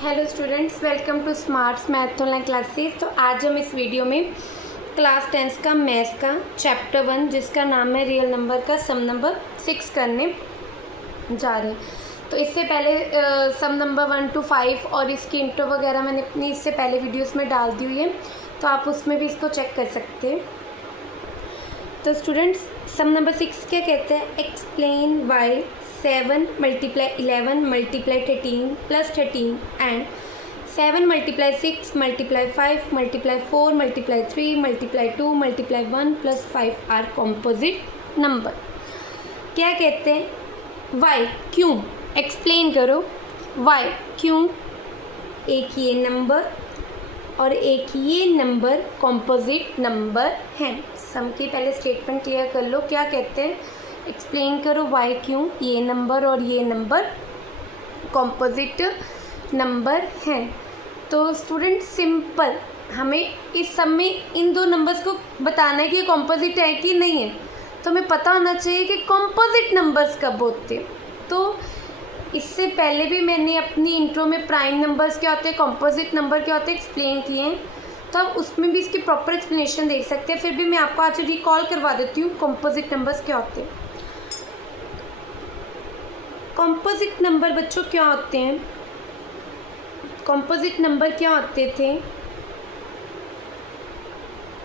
Hello students, welcome to Smarts math online classes. तो आज हम इस वीडियो में क्लास 10 का मैथ्स का चैप्टर 1 जिसका नाम है रियल नंबर का सम नंबर 6 करने जा रहे हैं। तो इससे पहले सम नंबर 1 to 5 और इसकी इंट्रो वगैरह मैंने अपनी इससे पहले वीडियोस में डाल दी हुई है, तो आप उसमें भी इसको चेक कर सकते हैं। तो स्टूडेंट्स, सम नंबर 6 क्या कहते हैं? Explain why 7 multiply 11 multiply 13 plus 13 and 7 multiply 6 multiply 5 multiply 4 multiply 3 multiply 2 multiply 1 plus 5 are composite number। क्या कहते हैं? why, क्यों, एक्सप्लेन करो। why, क्यों एक ये नंबर और एक ये नंबर कॉम्पोजिट नंबर हैं। सम की पहले स्टेटमेंट क्लियर कर लो। क्या कहते हैं? एक्सप्लेन करो वाई, क्यों ये नंबर और ये नंबर कॉम्पोजिट नंबर हैं। तो स्टूडेंट सिंपल, हमें इस सम में इन दो नंबर्स को बताना है कि कॉम्पोजिट है कि नहीं है। तो हमें पता होना चाहिए कि कॉम्पोजिट नंबर्स कब होते हैं। तो इससे पहले भी मैंने अपनी इंट्रो में प्राइम नंबर्स क्या होते हैं, कॉम्पोजिट नंबर क्या होते हैं एक्सप्लेन किए हैं, तो आप उसमें भी इसकी प्रॉपर एक्सप्लेनेशन देख सकते हैं। फिर भी मैं आपको आज रिकॉल करवा देती हूँ कॉम्पोजिट नंबर्स क्या होते हैं। कॉम्पोजिट नंबर बच्चों क्या होते हैं? कॉम्पोजिट नंबर क्या होते थे?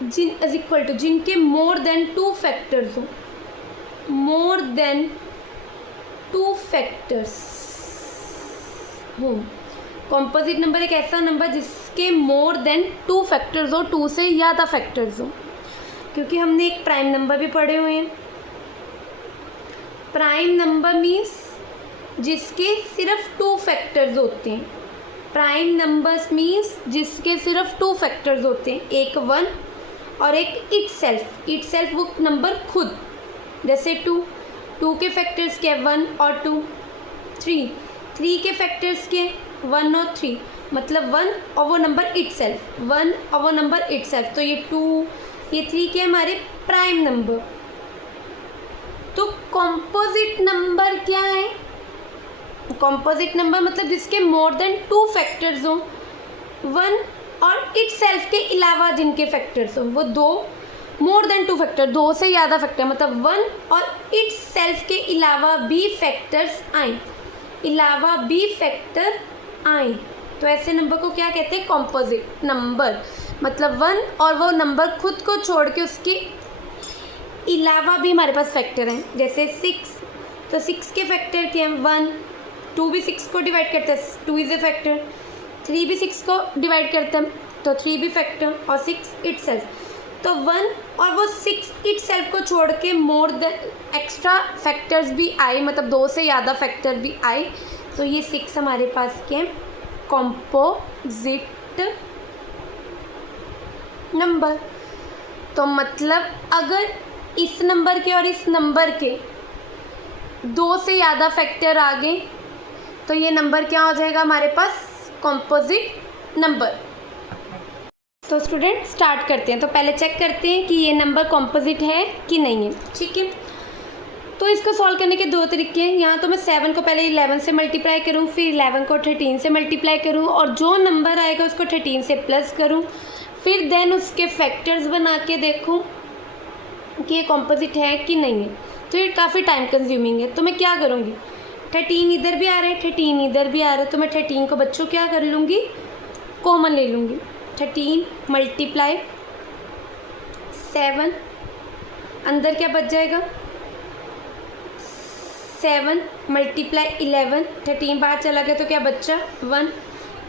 जिनके मोर देन 2 फैक्टर्स हो, मोर देन 2 फैक्टर्स हो। कॉम्पोजिट नंबर एक ऐसा नंबर जिसके मोर देन 2 फैक्टर्स हो, 2 से ज़्यादा फैक्टर्स हो। क्योंकि हमने एक प्राइम नंबर भी पढ़े हुए हैं। प्राइम नंबर मीन्स जिसके सिर्फ 2 फैक्टर्स होते हैं। प्राइम नंबर्स मीन्स जिसके सिर्फ 2 फैक्टर्स होते हैं, एक 1 और एक इटसेल्फ वो नंबर खुद। जैसे 2 के फैक्टर्स के 1 और 2, 3 के फैक्टर्स के 1 और 3, मतलब 1 और वो नंबर इटसेल्फ, 1 और वो नंबर इटसेल्फ। तो ये 2 ये 3 के हमारे प्राइम नंबर। तो कॉम्पोजिट नंबर क्या है? कॉम्पोजिट नंबर मतलब जिसके मोर देन 2 फैक्टर्स हो, 1 और इटसेल्फ के अलावा जिनके फैक्टर्स हो, वो 2 मोर देन 2 फैक्टर, 2 से ज़्यादा फैक्टर, मतलब 1 और इटसेल्फ के अलावा भी फैक्टर्स आए, अलावा भी फैक्टर आए। तो ऐसे नंबर को क्या कहते हैं? Composite number. मतलब 1 और वो नंबर खुद को छोड़ के उसके अलावा भी हमारे पास फैक्टर हैं। जैसे 6, तो 6 के फैक्टर के हैं 1, 2 भी 6 को डिवाइड करता है, 2 इज़ ए फैक्टर, 3 भी 6 को डिवाइड करता है, तो 3 भी फैक्टर, और 6 इटसेल्फ। तो 1 और वो 6 इटसेल्फ को छोड़ के मोर देन एक्स्ट्रा फैक्टर्स भी आए, मतलब 2 से ज़्यादा फैक्टर भी आए। तो ये 6 हमारे पास के कॉम्पोजिट नंबर। तो मतलब अगर इस नंबर के और इस नंबर के 2 से ज़्यादा फैक्टर आ गए तो ये नंबर क्या हो जाएगा हमारे पास? Composite number. तो स्टूडेंट स्टार्ट करते हैं। तो पहले चेक करते हैं कि ये नंबर कॉम्पोजिट है कि नहीं है। ठीक है, तो इसको सॉल्व करने के 2 तरीके हैं। यहाँ तो मैं 7 को पहले 11 से मल्टीप्लाई करूँ, फिर 11 को 13 से मल्टीप्लाई करूँ, और जो नंबर आएगा उसको 13 से प्लस करूँ, फिर देन उसके फैक्टर्स बना के देखूँ कि ये कॉम्पोजिट है कि नहीं है। तो ये काफ़ी टाइम कंज्यूमिंग है। तो मैं क्या करूँगी? 13 इधर भी आ रहा है, 13 इधर भी आ रहा है, तो मैं 13 को बच्चों क्या कर लूँगी? कॉमन ले लूँगी। 13 मल्टीप्लाई 7, अंदर क्या बच जाएगा? 7 मल्टीप्लाई 11, 13 बाहर चला गया तो क्या बच्चा? 1,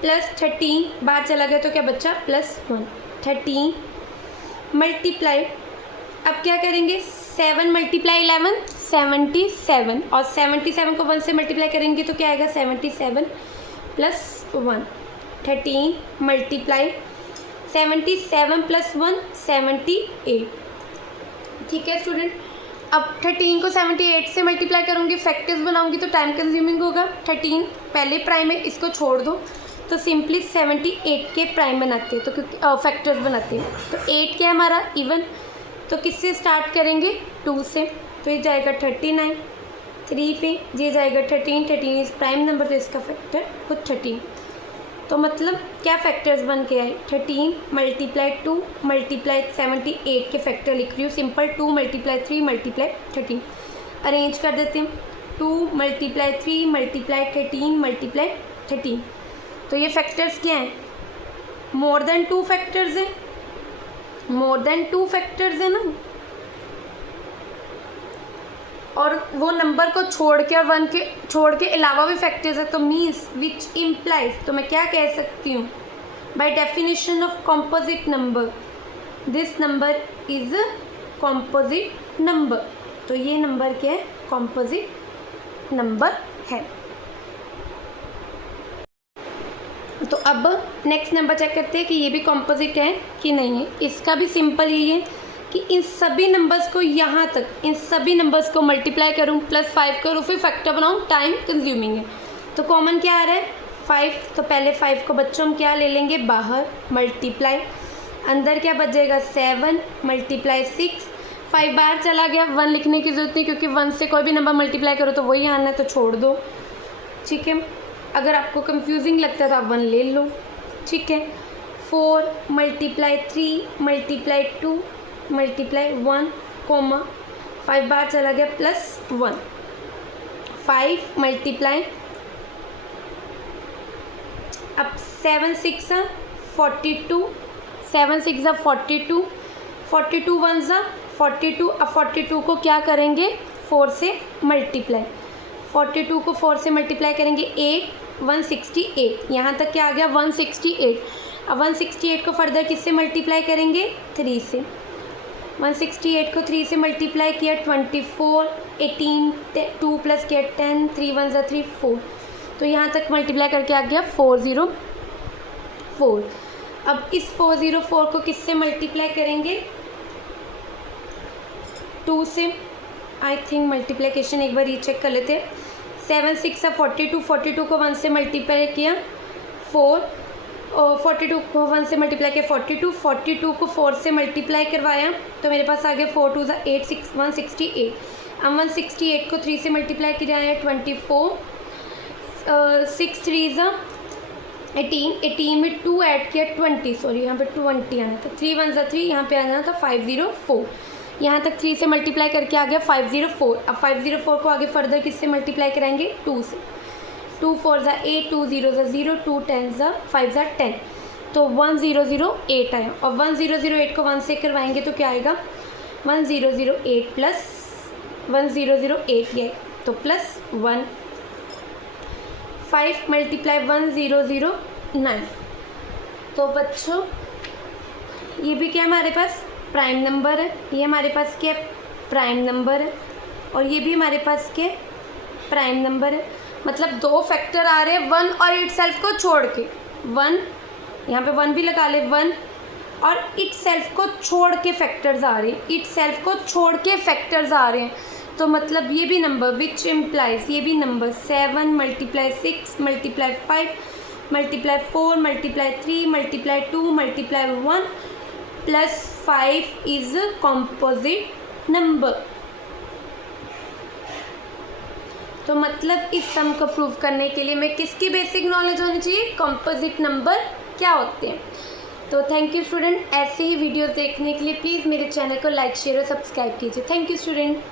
प्लस 13 बाहर चला गया तो क्या बच्चा? +1। 13 मल्टीप्लाई, अब क्या करेंगे? 7 मल्टीप्लाई 11 77, और 77 को 1 से मल्टीप्लाई करेंगे तो क्या आएगा? 77 + 1। 13 मल्टीप्लाई 77 + 1 78। ठीक है स्टूडेंट, अब 13 को 78 से मल्टीप्लाई करूँगी, फैक्टर्स बनाऊँगी तो टाइम कंज्यूमिंग होगा। 13 पहले प्राइम है, इसको छोड़ दो, तो सिंपली 78 के प्राइम बनाते हैं, तो क्योंकि फैक्टर्स बनाते हैं। तो 8 क्या है हमारा? इवन। तो किससे स्टार्ट करेंगे? 2 से, तो ये जाएगा 39। 3 पे ये जाएगा 13 इज़ प्राइम नंबर, तो इसका फैक्टर खुद 13। तो मतलब क्या फैक्टर्स बन के आए 13 मल्टीप्लाई 2 मल्टीप्लाई 78 के फैक्टर लिख रही हूँ सिंपल 2 मल्टीप्लाई 3 मल्टीप्लाई 13 अरेंज कर देते हैं 2 मल्टीप्लाई 3 मल्टीप्लाई 13 मल्टीप्लाई 13 तो ये फैक्टर्स क्या हैं मोर देन 2 फैक्टर्स हैं ना और वो नंबर को छोड़ के अलावा भी फैक्टर्स है तो मीन्स विच इम्प्लाइज तो मैं क्या कह सकती हूँ by definition of composite number this number is composite number तो ये नंबर क्या है कॉम्पोजिट नंबर है। तो अब नेक्स्ट नंबर चेक करते हैं कि ये भी कॉम्पोजिट है कि नहीं है। इसका भी सिंपल यही है कि इन सभी नंबर्स को यहाँ तक इन सभी नंबर्स को मल्टीप्लाई करूँ +5 करूँ फिर फैक्टर बनाऊँ टाइम कंज्यूमिंग है। तो कॉमन क्या आ रहा है 5 तो पहले 5 को बच्चों हम क्या ले लेंगे बाहर मल्टीप्लाई अंदर क्या बचेगा 7 मल्टीप्लाई 6 5 बाहर चला गया 1 लिखने की ज़रूरत नहीं क्योंकि 1 से कोई भी नंबर मल्टीप्लाई करो तो वही आना है तो छोड़ दो ठीक है। अगर आपको कंफ्यूजिंग लगता है तो आप 1 ले लो ठीक है। 4 मल्टीप्लाई 3 मल्टीप्लाई 2 मल्टीप्लाई 1 कोमा 5 बाहर चला गया +1 5 मल्टीप्लाई अब 7 6 42 7 6 42 42 1 42 अब 42 को क्या करेंगे 4 से मल्टीप्लाई 42 को 4 से मल्टीप्लाई करेंगे 8 168 यहाँ तक क्या आ गया 168 अब 168 को फर्दर किससे मल्टीप्लाई करेंगे 3 से 168 को 3 से मल्टीप्लाई किया 24 18 2 प्लस किया 10 3 1 3 4 तो यहाँ तक मल्टीप्लाई करके आ गया 404। अब इस 404 को किससे मल्टीप्लाई करेंगे 2 से आई थिंक मल्टीप्लिकेशन एक बार रीचेक कर लेते हैं 7 6 42 को 1 से मल्टीप्लाई किया 4 और 42 को 1 से मल्टीप्लाई किया 42 को 4 से मल्टीप्लाई करवाया तो मेरे पास आ गया 4 2 8 6 168 अब 168 को 3 से मल्टीप्लाई किया है 24 6 3 18 में 2 ऐड किया 20 सॉरी यहाँ पे 20 आना था 3 1 3 यहाँ पे आना था 504 यहाँ तक 3 से मल्टीप्लाई करके आ गया 504। अब 504 को आगे फर्दर किससे मल्टीप्लाई कराएंगे 2 से 2 4 8 2 0 0 2 10 5 10 तो 1008 आया और 1008 को 1 से करवाएंगे तो क्या आएगा 1008 प्लस 1008 ये तो +1 5 मल्टीप्लाई 1009 तो बच्चों ये भी क्या हमारे पास प्राइम नंबर है ये हमारे पास क्या प्राइम नंबर है और ये भी हमारे पास क्या प्राइम नंबर है मतलब 2 फैक्टर आ रहे हैं 1 और इट सेल्फ को छोड़ के 1 यहाँ पे 1 भी लगा ले 1 और इट सेल्फ को छोड़ के फैक्टर्स आ रहे हैं इट सेल्फ को छोड़ के फैक्टर्स आ रहे हैं तो मतलब ये भी नंबर विच इम्प्लाइज ये भी number 7 multiply 6 multiply 5 multiply 4 multiply 3 multiply 2 multiply 1 +5 is composite number. तो मतलब इस सम को प्रूव करने के लिए मैं किसकी बेसिक नॉलेज होनी चाहिए कॉम्पोजिट नंबर क्या होते हैं। तो थैंक यू स्टूडेंट ऐसे ही वीडियोस देखने के लिए प्लीज़ मेरे चैनल को लाइक शेयर और सब्सक्राइब कीजिए। Thank you student.